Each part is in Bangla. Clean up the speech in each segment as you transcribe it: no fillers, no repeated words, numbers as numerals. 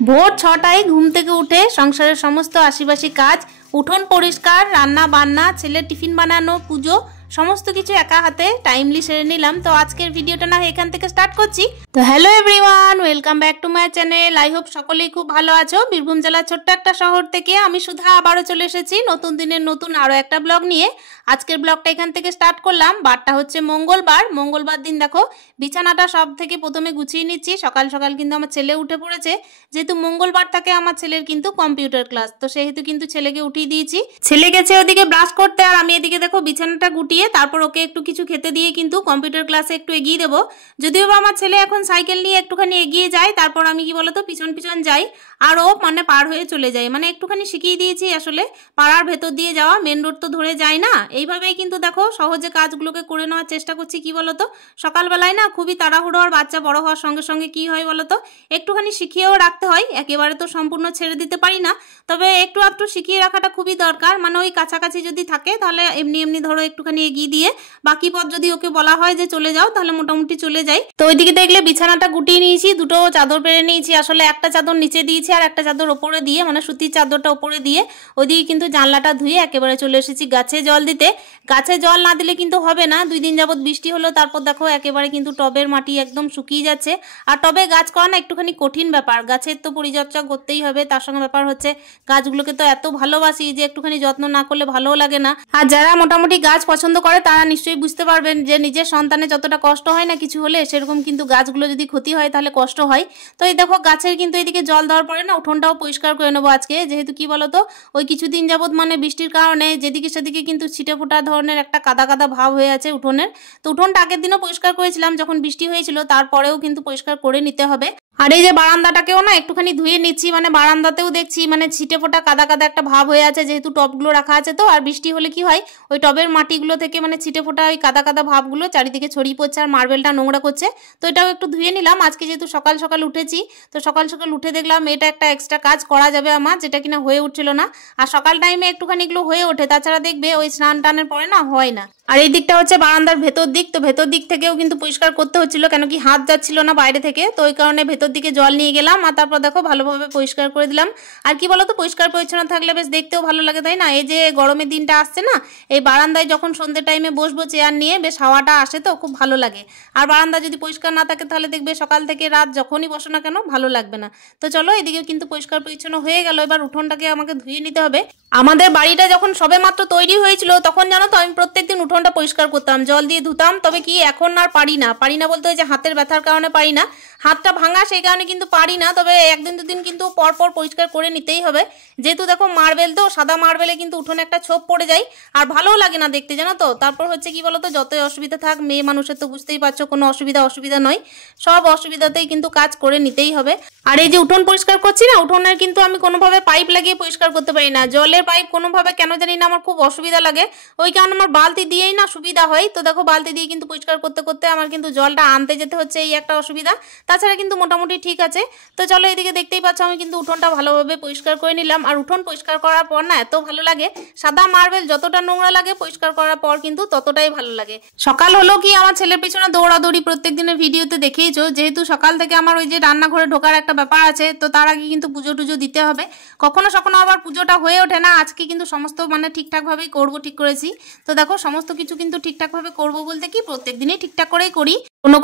ভোর ৬টায় ঘুম থেকে উঠে সংসারের সমস্ত আশিবাসী কাজ, উঠোন পরিষ্কার, রান্না বান্না, ছেলের টিফিন বানানো, পুজো সমস্ত কিছু একা হাতে টাইমলি সেরে নিলাম। তো আজকের ভিডিওটা না এখান থেকে স্টার্ট করছি। তো hello everyone, welcome back to my channel. I hope সকলেই খুব ভালো আছো। বীরভূম জেলার ছোট্ট একটা শহর থেকে আমি সুধা আবারও চলে এসেছি নতুন দিনের নতুন আরও একটা ব্লগ নিয়ে। আজকের ব্লগটা এখান থেকে স্টার্ট করলাম। বারটা হচ্ছে মঙ্গলবার দিন দেখো বিছানাটা সব থেকে প্রথমে গুছিয়ে নিচ্ছি। সকাল সকাল কিন্তু আমার ছেলে উঠে পড়েছে, যেহেতু মঙ্গলবার থাকে আমার ছেলের কিন্তু কম্পিউটার ক্লাস, তো সেহেতু কিন্তু ছেলেকে উঠিয়ে দিয়েছি। ছেলে গেছে ওদিকে ব্রাশ করতে, আর আমি এদিকে দেখো বিছানাটা গুটিয়ে তারপর ওকে একটু কিছু খেতে দিয়ে কিন্তু কম্পিউটার ক্লাসে একটু এগিয়ে দেবো। যদিও বা আমার ছেলে এখন সাইকেল নিয়ে একটুখানি এগিয়ে যায়, তারপর আমি কি বলতো পিছন পিছন যাই, আর ও মানে পার হয়ে চলে যায়। মানে একটুখানি শিখিয়ে দিয়েছি আসলে পাড়ার ভেতর দিয়ে যাওয়া, মেন রোড তো ধরে যায় না। এইভাবেই কিন্তু দেখো সহজে কাজগুলোকে করে নেওয়ার চেষ্টা করছি। কি বলতো সকালবেলায় না খুবই তাড়াহুড়ো, আর বাচ্চা বড় হওয়ার সঙ্গে সঙ্গে কি হয় বলতো একটুখানি শিখিয়েও রাখতে হয়। একেবারে তো সম্পূর্ণ ছেড়ে দিতে পারি না, তবে একটু একটু শিখিয়ে রাখাটা খুবই দরকার। মানে ওই কাছাকাছি যদি থাকে তাহলে এমনি এমনি ধরো একটুখানি এগিয়ে দিয়ে বাকি পথ যদি ওকে বলা হয় যে চলে যাও তাহলে মোটামুটি চলে যাই। তো ওইদিকে দেখলে বিছানাটা গুটিয়ে নিয়েছি, দুটো চাদর পেরে নিয়েছি। আসলে একটা চাদর নিচে দিয়েছি আর একটা চাদর ওপরে দিয়ে, মানে সুতির চাদরটা ওপরে দিয়ে ওইদিকে কিন্তু জানলাটা ধুয়ে একেবারে চলে এসেছি গাছে জল দিতে। গাছে জল না দিলে কিন্তু হবে না। 2 দিন যাবত বৃষ্টি হলো, তারপর দেখো একেবারে কিন্তু টবের মাটি একদম শুকিয়ে যাচ্ছে। আর টবে গাছ করা না একটুখানি কঠিন ব্যাপার, গাছের তো পরিচর্যা করতেই হবে। তার সঙ্গে ব্যাপার হচ্ছে গাছগুলোকে তো এত ভালোবাসি যে একটুখানি যত্ন না করলে ভালোও লাগে না। আর যারা মোটামুটি গাছ পছন্দ করে তারা নিশ্চয়ই বুঝতে পারবেন যে নিজের সন্তানের যতটা কষ্ট হয় না কিছু হলে, সেরকম কিন্তু গাছগুলো যদি ক্ষতি হয় তাহলে কষ্ট হয়। তো এই দেখো গাছের কিন্তু এদিকে জল দেওয়ার পরে না উঠোনটাও পরিষ্কার করে নেবো আজকে, যেহেতু কি বলতো ওই কিছুদিন যাবত মানে বৃষ্টির কারণে যেদিকে সেদিকে কিন্তু ছিটে ফোটা ধরনের একটা কাদা কাদা ভাব হয়ে আছে উঠোনের। তো উঠোনটা আগের দিনও পরিষ্কার করেছিলাম যখন বৃষ্টি হয়েছিল, তারপরেও কিন্তু পরিষ্কার করে নিতে হবে। আর এই যে বারান্দাটাকেও না একটুখানি ধুয়ে নিচ্ছি, মানে বারান্দাতেও দেখছি মানে ছিটে ফোটা কাদা কাদা একটা ভাব হয়ে আছে, যেহেতু টবগুলো রাখা আছে। তো আর বৃষ্টি হলে কি হয় ওই টবের মাটিগুলো থেকে মানে ছিটে ফোটা ওই কাদা কাদা ভাবগুলো চারিদিকে ছড়িয়ে পড়ছে আর মার্বেলটা নোংরা করছে। তো এটাও একটু ধুয়ে নিলাম আজকে, যেহেতু সকাল সকাল উঠেছি। তো সকাল সকাল উঠে দেখলাম এটা একটা এক্সট্রা কাজ করা যাবে আমার, যেটা কিনা হয়ে উঠছিল না। আর সকাল টাইমে একটুখানি এগুলো হয়ে ওঠে, তাছাড়া দেখবে ওই স্নান টানের পরে না হয় না। আর এই দিকটা হচ্ছে বারান্দার ভেতর দিক, তো ভেতর দিক থেকেও কিন্তু পরিষ্কার করতে হচ্ছিল, কেন কি হাত যাচ্ছিল না বাইরে থেকে। তো ওই কারণে ভেতর দিকে জল নিয়ে গেলাম আর তারপর দেখো ভালোভাবে পরিষ্কার করে দিলাম। আর কি বলতো পরিষ্কার পরিচ্ছন্ন থাকলে বেশ দেখতেও ভালো লাগে, তাই না? এই যে গরমের দিনটা আসছে না, এই বারান্দায় যখন সন্ধ্যে টাইমে বসবো চেয়ার নিয়ে, বেশ হাওয়াটা আসে তো খুব ভালো লাগে। আর বারান্দা যদি পরিষ্কার না থাকে তাহলে দেখবে সকাল থেকে রাত যখনই বসো না কেন ভালো লাগবে না। তো চলো এদিকে কিন্তু পরিষ্কার পরিচ্ছন্ন হয়ে গেল, এবার উঠোনটাকে আমাকে ধুয়ে নিতে হবে। আমাদের বাড়িটা যখন সবে মাত্র তৈরি হয়েছিল তখন জানো তো আমি প্রত্যেকদিন উঠোনটা পরিষ্কার করতাম, জল দিয়ে ধুতাম। তবে কি এখন আর পারি না বলতে ওই যে হাতের ব্যথার কারণে পারি না, হাতটা ভাঙা সেই কারণে কিন্তু পারি না। তবে 1 দিন 2 দিন কিন্তু পরপর পরিষ্কার করে নিতেই হবে, যেহেতু দেখো মার্বেল তো সাদা মার্বেলে কিন্তু উঠোনে একটা ছোপ পড়ে যায় আর ভালোও লাগে না দেখতে, জানো তো। তারপর হচ্ছে কি বলতো যতই অসুবিধা থাক, মেয়ে মানুষের তো বুঝতেই পারছো কোনো অসুবিধা নয়, সব অসুবিধাতেই কিন্তু কাজ করে নিতেই হবে। আর এই যে উঠোন পরিষ্কার করছি না, উঠোনের কিন্তু আমি কোনোভাবে পাইপ লাগিয়ে পরিষ্কার করতে পারি না, জলের পাইপ কোনোভাবে কেন জানি না আমার খুব অসুবিধা লাগে। ওই কারণে আমার বালতি দিয়েই না সুবিধা হয়। তো দেখো বালতি দিয়ে কিন্তু পরিষ্কার করতে করতে আমার কিন্তু জলটা আনতে যেতে হচ্ছে, এই একটা অসুবিধা। তাছাড়া কিন্তু মোটামুটি ঠিক আছে। তো চলো এদিকে দেখতেই পাচ্ছ আমি কিন্তু উঠোনটা ভালোভাবে পরিষ্কার করে নিলাম। আর উঠোন পরিষ্কার করার পর না এত ভালো লাগে, সাদা মার্বেল যতটা নোংরা লাগে পরিষ্কার করার পর কিন্তু ততটাই ভালো লাগে। সকাল হলো কি আমার ছেলের পিছনে দৌড়াদৌড়ি প্রত্যেক দিনের ভিডিওতে দেখেইছো, যেহেতু সকাল থেকে আমার ওই যে রান্নাঘরে ঢোকার একটা ব্যাপার আছে, তো তার আগে কিন্তু পুজো টুজো দিতে হবে। কখনো আবার পুজোটা হয়ে ওঠে না, আজকে কিন্তু সমস্ত মানে ঠিকঠাকভাবেই করবো ঠিক করেছি। তো দেখো সমস্ত কিছু কিন্তু ঠিকঠাকভাবে করবো বলতে কি প্রত্যেক দিনই ঠিকঠাক করেই করি,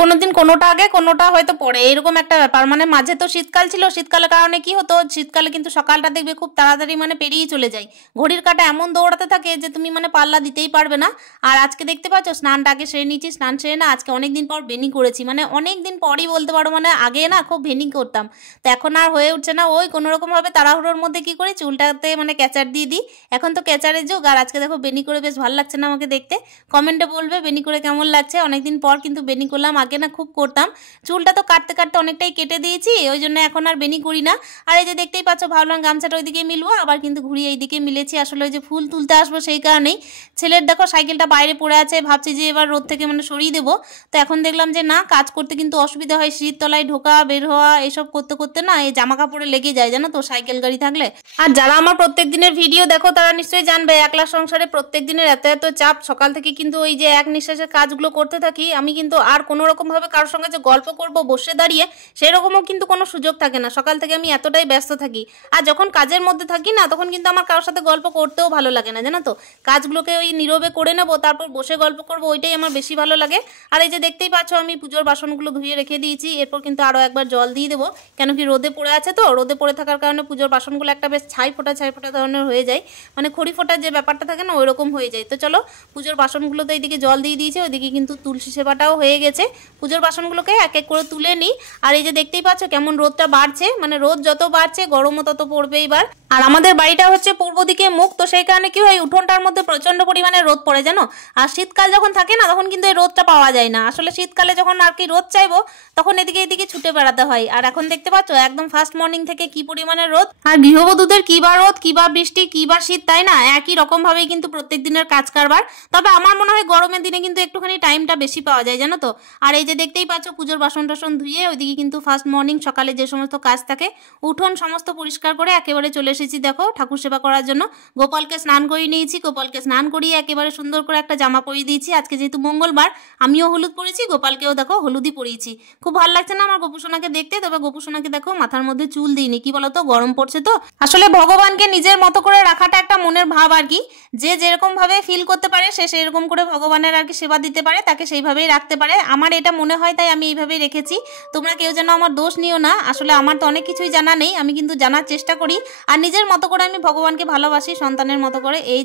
কোনো দিন কোনোটা আগে কোনোটা হয়তো পরে, এরকম একটা ব্যাপার। মানে মাঝে তো শীতকাল ছিল, শীতকালের কারণে কি হতো শীতকালে কিন্তু সকালটা দেখবে খুব তাড়াতাড়ি মানে পেরিয়ে চলে যায়, ঘড়ির কাঁটা এমন দৌড়াতে থাকে যে তুমি মানে পাল্লা দিতেই পারবে না। আর আজকে দেখতে পাচ্ছ স্নানটা আগে সেরে নিয়েছি, স্নান সেরে না আজকে অনেকদিন পর বেনি করেছি, মানে অনেকদিন পরই বলতে পারো। মানে আগে না খুব বেনি করতাম, তো এখন আর হয়ে উঠছে না। ওই কোনোরকমভাবে তাড়াহুড়োর মধ্যে কি করি চুলটাতে মানে ক্যাচার দিয়ে দিই, এখন তো ক্যাচারের যুগ। আর আজকে দেখো বেনি করে বেশ ভালো লাগছে না আমাকে দেখতে, কমেন্টে বলবে বেনি করে কেমন লাগছে। অনেকদিন পর কিন্তু বেনি করলাম, আগে না খুব করতাম। চুলটা তো কাটতে কাটতে অনেকটাই কেটে দিয়েছি, ওই জন্য এখন আর বেনি করি না। আর এই যে দেখতেই পাচ্ছ ভাবলাম গামছাটা ওইদিকে মিলবো, আবার কিন্তু ঘুরিয়ে এইদিকে মিলেছি। আসলে ওই যে ফুল তুলতে আসবো সেই কারণেই। ছেলের দেখো সাইকেলটা বাইরে পড়ে আছে, ভাবছি যে এবার রোদ থেকে মানে সরিয়ে দেবো। তো এখন দেখলাম যে না, কাজ করতে কিন্তু অসুবিধা হয়, শীত তলায় ঢোকা বের হওয়া এসব করতে করতে না এই জামা কাপড়ে লেগে যায়, জানো তো সাইকেল গাড়ি থাকলে। আর যারা আমার প্রত্যেক দিনের ভিডিও দেখো তারা নিশ্চয়ই জানবে একলা সংসারে প্রত্যেক দিনের এত চাপ, সকাল থেকে কিন্তু ওই যে এক নিঃশ্বাসের কাজগুলো করতে থাকি, আমি কিন্তু আর কোনো রকমভাবে কারোর সঙ্গে যে গল্প করব বসে দাঁড়িয়ে সেরকমও কিন্তু কোনো সুযোগ থাকে না। সকাল থেকে আমি এতটাই ব্যস্ত থাকি, আর যখন কাজের মধ্যে থাকি না তখন কিন্তু আমার কারোর সাথে গল্প করতেও ভালো লাগে না, জানো তো। কাজগুলোকে ওই নীরবে করে নেবো, তারপর বসে গল্প করবো, ওইটাই আমার বেশি ভালো লাগে। আর এই যে দেখতেই পাচ্ছ আমি পুজোর বাসনগুলো ধুয়ে রেখে দিয়েছি, এরপর কিন্তু আরও একবার জল দিয়ে দেবো, কেন কি রোদে পড়ে আছে তো, রোদে পড়ে থাকার কারণে পুজোর বাসনগুলো একটা বেশ ছাই ফোটা ধরনের হয়ে যায়, মানে খড়ি ফোটার যে ব্যাপারটা থাকে না ওইরকম হয়ে যায়। তো চলো পুজোর বাসনগুলো তো এইদিকে জল দিয়ে দিয়েছে, ওইদিকে কিন্তু তুলসী সেবাটাও হয়ে গেছে। পুজোর বাসনগুলোকে এক এক করে তুলে নিই। আর এই যে দেখতেই পাচ্ছ কেমন রোদটা বাড়ছে, মানে রোদ যত বাড়ছে গরমও তত পড়বে এবার। আর আমাদের বাড়িটা হচ্ছে পূর্ব দিকে মুখ, তো সেই কারণে কি হয় উঠোনটার মধ্যে প্রচন্ড পরিমাণে রোদ পড়ে জানো। আর শীতকাল যখন থাকে না তখন কিন্তু এই রোদটা পাওয়া যায় না। আসলে শীতকালে যখন আর কি রোদ চাইবো তখন এদিকে ছুটে বেড়াতে হয়। আর এখন দেখতে পাচ্ছ একদম ফার্স্ট মর্নিং থেকে কি পরিমাণে রোদ, আর গৃহবধূদের কি বা রোদ কি বা বৃষ্টি কি বা শীত, তাই না? একই রকম ভাবেই কিন্তু প্রত্যেক দিনের কাজ কারবার। তবে আমার মনে হয় গরমের দিনে কিন্তু একটুখানি টাইমটা বেশি পাওয়া যায়, জানো তো। আর এই যে দেখতেই পাচ্ছ পুজোর বাসন টাসন ধুয়ে ওইদিকে কিন্তু ফার্স্ট মর্নিং সকালে যে সমস্ত কাজ থাকে উঠোন সমস্ত পরিষ্কার করে একেবারে চলে এসেছি দেখো ঠাকুর সেবা করার জন্য। গোপালকে স্নান করিয়ে নিয়েছি, গোপালকে স্নান করিয়ে একেবারে সুন্দর করে একটা জামা পরিয়ে দিয়েছি। আজকে যেহেতু মঙ্গলবার আমিও হলুদ পরেছি, গোপালকেও দেখো হলুদই পরিয়েছি। খুব ভালো লাগছে না আমার গোপুসোনাকে দেখতে। তবে গোপুসোনাকে দেখো মাথার মধ্যে চুল দিইনি, কি বলতো গরম পড়ছে তো। আসলে ভগবানকে নিজের মতো করে রাখাটা একটা মনের ভাব আর কি, যে যেরকম ভাবে ফিল করতে পারে সে সেরকম করে ভগবানের আর কি সেবা দিতে পারে, তাকে সেইভাবেই রাখতে পারে। আমার এটা মনে হয় তাই আমি এইভাবেই রেখেছি। তোমরা কেউ যেন আমার দোষ নিও না, আসলে আমার তো অনেক কিছুই জানা নেই, আমি কিন্তু জানার চেষ্টা করি আর নিজের মতো করে আমি ভগবানকে ভালোবাসি সন্তানের মতো করে। এই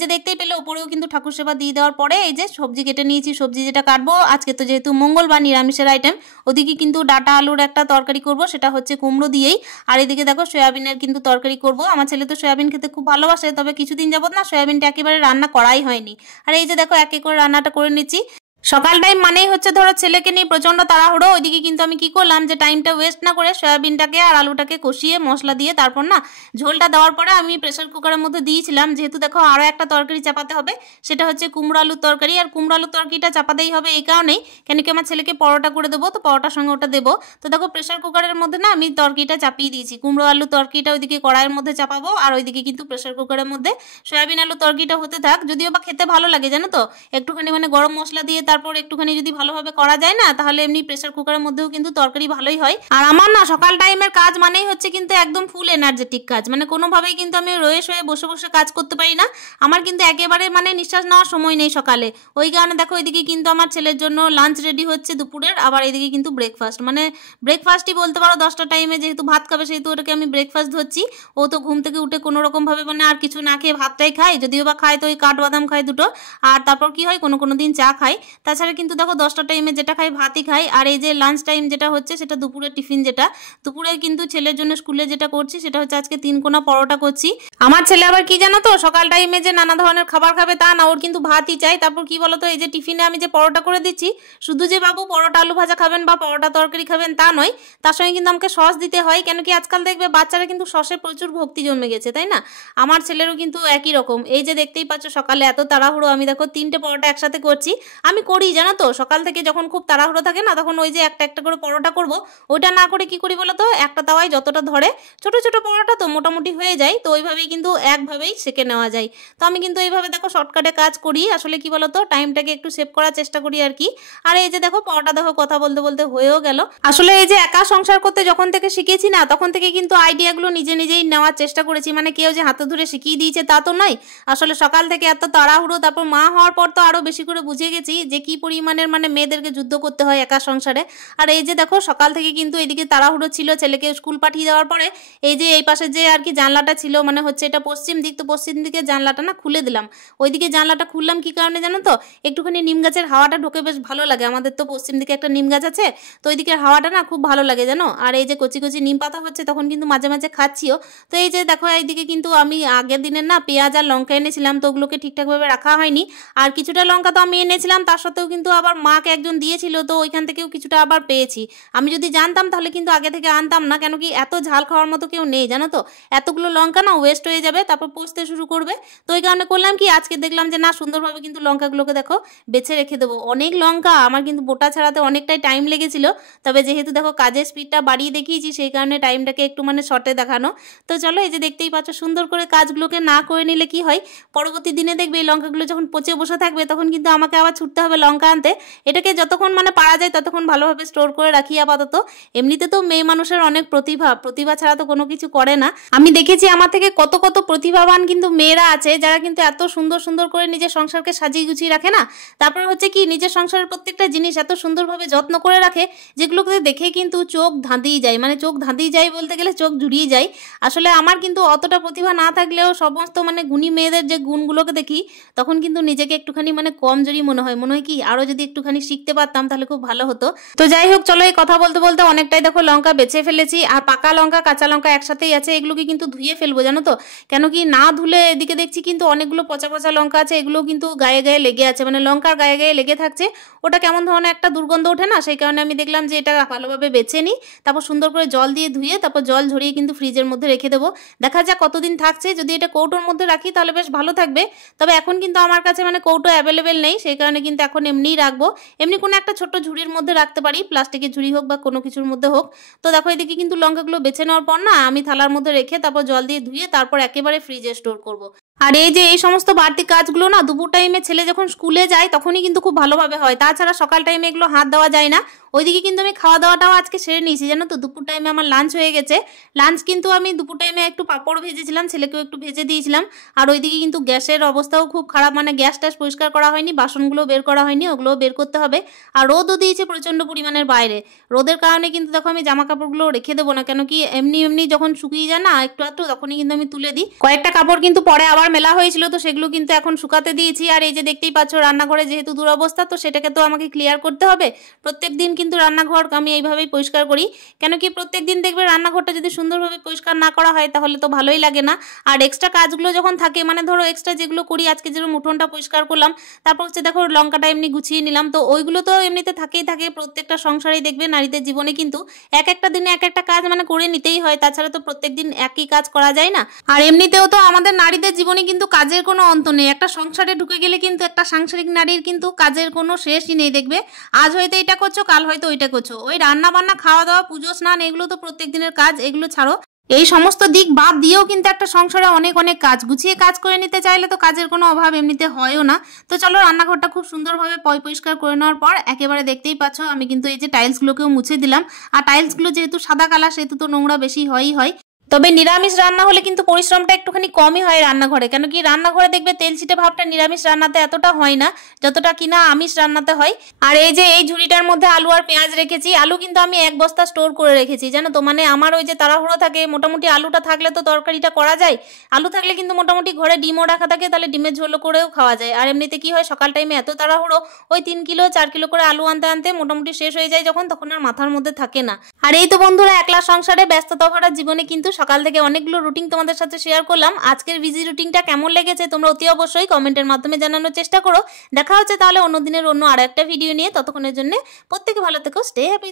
যে দেখতেই পেলে উপরেও কিন্তু ঠাকুর সেবা দিয়ে দেওয়ার পরে এই যে সবজি কেটে নিয়েছি, সবজি যেটা কাটবো আজকে তো যেহেতু মঙ্গলবার নিরামিষের আইটেম, ওদিকে কিন্তু ডাটা আলুর একটা তরকারি করব, সেটা হচ্ছে কুমড়ো দিয়েই। আর এদিকে দেখো সয়াবিনের কিন্তু তরকারি করব। আমার ছেলে তো সয়াবিন খেতে খুব ভালোবাসে, তবে কিছুদিন যাবত না সয়াবিনটা একেবারে রান্না করাই হয়নি। আর এই যে দেখো এক এক করে রান্নাটা করে নিচ্ছি। সকাল টাইম মানেই হচ্ছে ধরো ছেলেকে নিয়ে প্রচন্ড তাড়াহুড়ো, ওইদিকে কিন্তু আমি কি করলাম যে টাইমটা ওয়েস্ট না করে সয়াবিনটাকে আর আলুটাকে কষিয়ে মশলা দিয়ে তারপর না ঝোলটা দেওয়ার পরে আমি প্রেসার কুকারের মধ্যে দিয়েছিলাম, যেহেতু দেখো আরও একটা তরকারি চাপাতে হবে, সেটা হচ্ছে কুমড়ো আলুর তরকারি। আর কুমড়ো আলুর তরকারিটা চাপাতেই হবে এই কারণেই কেন কি আমার ছেলেকে পরোটা করে দেবো, তো পরোটার সঙ্গে ওটা দেবো। তো দেখো প্রেসার কুকারের মধ্যে না আমি তরকারিটা চাপিয়ে দিয়েছি, কুমড়ো আলুর তরকারিটা ওইদিকে কড়াইয়ের মধ্যে চাপাবো আর ওইদিকে কিন্তু প্রেসার কুকারের মধ্যে সয়াবিন আলু তরকারিটা হতে থাক। যদিও বা খেতে ভালো লাগে জানো তো, একটুখানি মানে গরম মশলা দিয়ে তারপর একটুখানি যদি ভালোভাবে করা যায় না তাহলে এমনি প্রেসার কুকারের মধ্যেও কিন্তু তরকারি ভালোই হয়। আর আমার না সকাল টাইমের কাজ মানেই হচ্ছে কিন্তু একদম ফুল এনার্জেটিক কাজ, মানে কোনোভাবেই কিন্তু আমি রয়ে শয়ে বসে বসে কাজ করতে পারি না। আমার কিন্তু একেবারে মানে নিঃশ্বাস নেওয়ার সময় নেই সকালে। ওই কারণে দেখো এদিকে কিন্তু আমার ছেলের জন্য লাঞ্চ রেডি হচ্ছে দুপুরের, আবার এদিকে কিন্তু ব্রেকফাস্ট, মানে ব্রেকফাস্টই বলতে পারো 10টা টাইমে যেহেতু ভাত খাবে সেহেতু ওটাকে আমি ব্রেকফাস্ট ধরছি। ও তো ঘুম থেকে উঠে কোনো রকম ভাবে মানে আর কিছু না খেয়ে ভাতটাই খায়, যদিও বা খায় তো ওই কাঠবাদাম খায় দুটো, আর তারপর কি হয় কোনো দিন চা খায়। তাছাড়া কিন্তু দেখো 10টা টাইমে যেটা খাই ভাতই খাই। আর এই যে লাঞ্চ টাইম যেটা হচ্ছে সেটা দুপুরের টিফিন, যেটা দুপুরে কিন্তু ছেলের জন্য স্কুলে যেটা করছি সেটা হচ্ছে আজকে 3 কোনা পরোটা করছি। আমার ছেলে আবার কি জানো তো সকাল টাইমে যে নানা ধরনের খাবার খাবে তা না, ওর কিন্তু ভাতই চাই। তারপর কি বলতো এই যে টিফিনে আমি যে পরোটা করে দিচ্ছি, শুধু যে বাবু পরোটা আলু ভাজা খাবেন বা পরোটা তরকারি খাবেন তা নয়, তার সঙ্গে কিন্তু আমাকে সস দিতে হয়। কেন কি আজকাল দেখবে বাচ্চারা কিন্তু সসে প্রচুর ভক্তি জন্মে গেছে, তাই না? আমার ছেলেরও কিন্তু একই রকম। এই যে দেখতেই পাচ্ছ সকালে এত তাড়াহুড়ো, আমি দেখো 3টে পরোটা একসাথে করছি। আমি করি জানো তো সকাল থেকে যখন খুব তাড়াহুড়ো থাকে না তখন ওই যে একটা একটা করে পরোটা করব, ওইটা না করে কি করি বলো তো, একটা তাওয়ায় যতটা ধরে ছোট ছোট পরোটা তো মোটামুটি হয়ে যায়, তো ওইভাবেই কিন্তু একভাবেই সেকে নেওয়া যায়। তো আমি কিন্তু এইভাবে দেখো শর্টকাটে কাজ করি, আসলে কি বলো তো টাইমটাকে একটু সেভ করার চেষ্টা করি আর কি। আর এই যে দেখো পরোটা দেখো কথা বলতে বলতে হয়েও গেল। আসলে এই যে একা সংসার করতে যখন থেকে শিখেছি না তখন থেকে কিন্তু আইডিয়াগুলো নিজেই নেওয়ার চেষ্টা করেছি, মানে কেউ যে হাতে ধরে শিখিয়ে দিয়েছে তা তো নয়। আসলে সকাল থেকে এত তাড়াহুড়ো, তারপর মা হওয়ার পর তো আরো বেশি করে বুঝে গেছি যে কি পরিমাণের মানে মেয়েদেরকে যুদ্ধ করতে হয় একা সংসারে। আর এই যে দেখো সকাল থেকে কিন্তু এদিকে তাড়াহুড়ো ছিল, ছেলেকে স্কুল পাঠিয়ে দেওয়ার পরে এই যে এই পাশে যে আর কি জানলাটা ছিল, মানে হচ্ছে এটা পশ্চিম দিক, তো পশ্চিম দিকে জানলাটা না খুলে দিলাম। ওইদিকে জানলাটা খুললাম কি কারণে জানো তো, একটুখানি নিম গাছের হাওয়াটা ঢোকে বেশ ভালো লাগে, আমাদের তো পশ্চিম দিকে একটা নিম গাছ আছে, তো ওইদিকের হাওয়াটা না খুব ভালো লাগে জানো। আর এই যে কচি কচি নিম পাতা হচ্ছে তখন কিন্তু মাঝে মাঝে খাচ্ছিও। তো এই যে দেখো এইদিকে কিন্তু আমি আগের দিনের না পেঁয়াজ আর লঙ্কা এনেছিলাম, তো ওগুলোকে ঠিকঠাকভাবে রাখা হয়নি। আর কিছুটা লঙ্কা তো আমি এনেছিলাম, তার সত্ত্বেও কিন্তু আবার মাকে একজন দিয়েছিল, তো ওইখান থেকেও কিছুটা আবার পেয়েছি। আমি যদি জানতাম তাহলে কিন্তু আগে থেকে আনতাম না, কেন কি এত ঝাল খাওয়ার মতো কেউ নেই জানো তো, এতগুলো লঙ্কা না ওয়েস্ট হয়ে যাবে, তারপর পচতে শুরু করবে। তো ওই কারণে করলাম কি আজকে দেখলাম যে না সুন্দরভাবে কিন্তু লঙ্কাগুলোকে দেখো বেছে রেখে দেবো। অনেক লঙ্কা, আমার কিন্তু বোটা ছাড়াতে অনেকটাই টাইম লেগেছিল, তবে যেহেতু দেখো কাজের স্পিডটা বাড়িয়ে দেখিয়েছি সেই কারণে টাইমটাকে একটু মানে শর্টে দেখানো। তো চলো এই যে দেখতেই পাচ্ছ সুন্দর করে কাজগুলোকে না করে নিলে কি হয়, পরবর্তী দিনে দেখবে এই লঙ্কাগুলো যখন পচে বসে থাকবে তখন কিন্তু আমাকে আবার ছুটতে হবে লঙ্কা আনতে। এটাকে যতক্ষণ মানে পারা যায় ততক্ষণ ভালোভাবে স্টোর করে রাখি আপাতত। এমনিতে তো মেয়ে মানুষের অনেক প্রতিভা ছাড়া তো কোনো কিছু করে না। আমি দেখেছি আমার থেকে কত কত প্রতিভাবান কিন্তু মেয়েরা আছে যারা কিন্তু এত সুন্দর সুন্দর করে নিজের সংসারকে সাজিয়ে গুছিয়ে রাখে না। তারপর হচ্ছে কি নিজের সংসারের প্রত্যেকটা জিনিস এত সুন্দরভাবে যত্ন করে রাখে যেগুলোকে দেখে কিন্তু চোখ ধাঁধিয়ে যায়, মানে চোখ ধাঁধিয়ে যায় বলতে গেলে চোখ জুড়িয়ে যায়। আসলে আমার কিন্তু অতটা প্রতিভা না থাকলেও সমস্ত মানে গুণী মেয়েদের যে গুণগুলোকে দেখি তখন কিন্তু নিজেকে একটুখানি মানে কমজোরি মনে হয় কি আরো যদি একটুখানি শিখতে পারতাম তাহলে খুব ভালো হতো। তো যাই হোক, চলো এই কথা বলতে বলতে অনেকটাই দেখো লঙ্কা বেছে ফেলেছি। আর পাকা লঙ্কা কাঁচা লঙ্কা একসাথেই আছে, এগুলোকে কিন্তু ধুয়ে ফেলবো জানো তো। কেন কি না ধুলে এদিকে দেখছি কিন্তু অনেকগুলো পচা পচা লঙ্কা আছে, এগুলো কিন্তু গায়ে গায়ে লেগে আছে, মানে লঙ্কার গায়ে গায়ে লেগে থাকছে। ওটা কেমন ধরনের একটা দুর্গন্ধ ওঠে না, সেই কারণে আমি দেখলাম যে এটা ভালোভাবে বেছে নিই, তারপর সুন্দর করে জল দিয়ে ধুয়ে তারপর জল ঝরিয়ে কিন্তু ফ্রিজের মধ্যে রেখে দেবো। দেখা যাক কতদিন থাকছে। যদি এটা কৌটোর মধ্যে রাখি তাহলে বেশ ভালো থাকবে। তবে এখন কিন্তু আমার কাছে মানে কৌটো অ্যাভেলেবেল নেই, সেই কারণে কিন্তু এখন এমনিই রাখবো। এমনি কোনো একটা ছোট্ট ঝুড়ির মধ্যে রাখতে পারি, প্লাস্টিকের ঝুড়ি হোক বা কোনো কিছুর মধ্যে হোক। তো দেখো এদিকে কিন্তু লঙ্কাগুলো বেছে নেওয়ার পর না আমি থালার মধ্যে রেখে তারপর জল দিয়ে ধুয়ে তারপর একেবারে ফ্রিজে স্টোর করব। আর এই যে এই সমস্ত বাড়তি কাজগুলো না দুপুর টাইমে ছেলে যখন স্কুলে যায় তখনই কিন্তু খুব ভালোভাবে হয়, তাছাড়া সকাল টাইমে এগুলো হাত দেওয়া যায় না। ওইদিকে কিন্তু আমি খাওয়া দাওয়াটাও আজকে সেরে নিয়েছি জানো তো। দুপুর টাইমে আমার লাঞ্চ হয়ে গেছে। লাঞ্চ কিন্তু আমি দুপুর টাইমে একটু পাঁপড় ভেজেছিলাম, ছেলেকেও একটু ভেজে দিয়েছিলাম। আর ওইদিকে কিন্তু গ্যাসের অবস্থাও খুব খারাপ, মানে গ্যাস ট্যাস পরিষ্কার করা হয়নি, বাসনগুলো বের করা হয়নি, ওগুলোও বের করতে হবে। আর রোদও দিয়েছে প্রচণ্ড পরিমাণের বাইরে। রোদের কারণে কিন্তু দেখো আমি জামা কাপড়গুলো রেখে দেবো না, কেন কি এমনি যখন শুকিয়ে যায় না একটু তখনই কিন্তু আমি তুলে দিই। কয়েকটা কাপড় কিন্তু পরে আবার মেলা হয়েছিল, তো সেগুলো কিন্তু এখন শুকাতে দিয়েছি। আর এই যে দেখতেই পাচ্ছ রান্নাঘরে যেহেতু দুরবস্থা, তো সেটাকে তো আমাকে ক্লিয়ার করতে হবে। প্রত্যেক দিন কিন্তু রান্নাঘর আমি এইভাবেই পরিষ্কার করি, কেন কি প্রত্যেক দিন দেখবে রান্নাঘরটা যদি সুন্দরভাবে পরিষ্কার না করা হয় তাহলে তো ভালোই লাগে না। আর এক্সট্রা কাজগুলো যখন থাকে, মানে ধরো এক্সট্রা যেগুলো করি, আজকে যেরকম উঠোনটা পরিষ্কার করলাম, তারপর হচ্ছে দেখো লঙ্কাটা এমনি গুছিয়ে নিলাম, তো ওইগুলো তো এমনিতে থাকেই থাকে। প্রত্যেকটা সংসারেই দেখবে নারীদের জীবনে কিন্তু এক একটা দিনে এক একটা কাজ মানে করে নিতেই হয়, তাছাড়া তো প্রত্যেক দিন একই কাজ করা যায় না। আর এমনিতেও তো আমাদের নারীদের জীবনে কিন্তু কাজের কোনো অন্ত নেই। একটা সংসারে ঢুকে গেলে কিন্তু একটা সাংসারিক নারীর কিন্তু কাজের কোনো শেষই নেই। দেখবে আজ হয়তো এটা করছো, কাল হয়তো ওইটা করছো। ওই রান্না বান্না, খাওয়া দাওয়া, পুজো স্নান, এগুলো তো প্রত্যেক দিনের কাজ, এগুলো ছাড়ো এই সমস্ত দিক বাদ দিয়েও কিন্তু একটা সংসারে অনেক অনেক কাজ, গুছিয়ে কাজ করে নিতে চাইলে তো কাজের কোনো অভাব এমনিতে হয়ও না। তো চলো রান্নাঘরটা খুব সুন্দরভাবে পরিষ্কার করে নেওয়ার পর একেবারে দেখতেই পাচ্ছ আমি কিন্তু এই যে টাইলসগুলোকেও মুছে দিলাম। আর টাইলসগুলো যেহেতু সাদা কালার সেহেতু তো নোংরা বেশি হয়। তবে নিরামিষ রান্না হলে কিন্তু পরিশ্রমটা একটুখানি কমই হয় রান্নাঘরে, কেন কি রান্নাঘরে দেখবে তেল ছিটে ভাবটা নিরামিষ রান্নাতে এতটা হয় না যতটা কিনা আমিষ রান্নাতে হয়। আর এই যে এই ঝুড়িটার মধ্যে আলু আর পেঁয়াজ রেখেছি, আলু কিন্তু আমি এক বস্তা স্টোর করে রেখেছি জানো তো। মানে আমার ওই যে তাড়াহুড়ো থাকে, মোটামুটি আলুটা থাকলে তো তরকারিটা করা যায়। আলু থাকলে কিন্তু মোটামুটি ঘরে ডিমও রাখা থাকে, তাহলে ডিমের ঝোল করেও খাওয়া যায়। আর এমনিতে কি হয়, সকাল টাইমে এত তাড়াহুড়ো, ওই 3 কিলো 4 কিলো করে আলু আনতে মোটামুটি শেষ হয়ে যায় তখন আর মাথার মধ্যে থাকে না। আর এই তো বন্ধুরা একলা সংসারে ব্যস্ততা ভরা জীবনে কিন্তু সকাল থেকে অনেকগুলো রুটিন তোমাদের সাথে শেয়ার করলাম। আজকের বিজি রুটিনটা কেমন লেগেছে তোমরা অতি অবশ্যই কমেন্টের মাধ্যমে জানানোর চেষ্টা করো। দেখা হচ্ছে তাহলে অন্য দিনের অন্য আর একটা ভিডিও নিয়ে। ততক্ষণের জন্য প্রত্যেকে ভালো থেকো, স্টে হ্যাপি,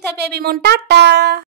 টাটা।